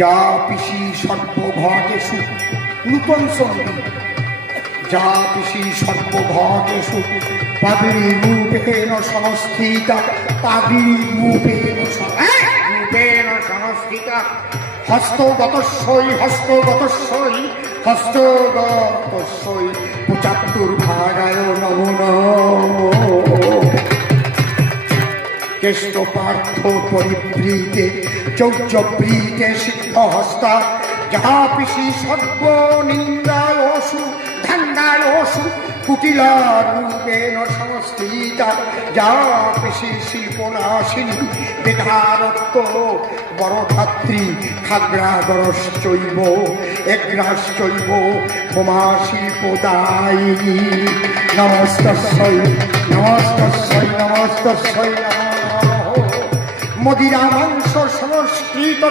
যা পিসি সর্বঘটেষু নূতন সঙ্গী যা পিসি সর্বঘটেষু পাগড়ি রূপেণ সংস্থিতা পাগড়ি রূপেণ সংস্থিতা হস্তগতস্যই হস্তগতস্যই হস্তগতস্যই ৭৫ ভাগায় নমো নমঃ কেষ্টপার্থ পরিবৃতে চৌর্যবৃতে সিদ্ধহস্তা যাহা পিসি সর্বনিন্দায়সু ধান্দায়সু কুটিলারূপেণ সংস্থিতা যাহা পিসি শিল্পনাশিনী বেদারত্ব বরধাত্রী খাগ্রাগরশ্চৈব এগ্রাশ্চৈব বোমা শিল্পদায়িনী নমস্তস্যৈ নমস্তস্যৈ নমস্তস্যৈ মদিরা মাংস সংস্কৃত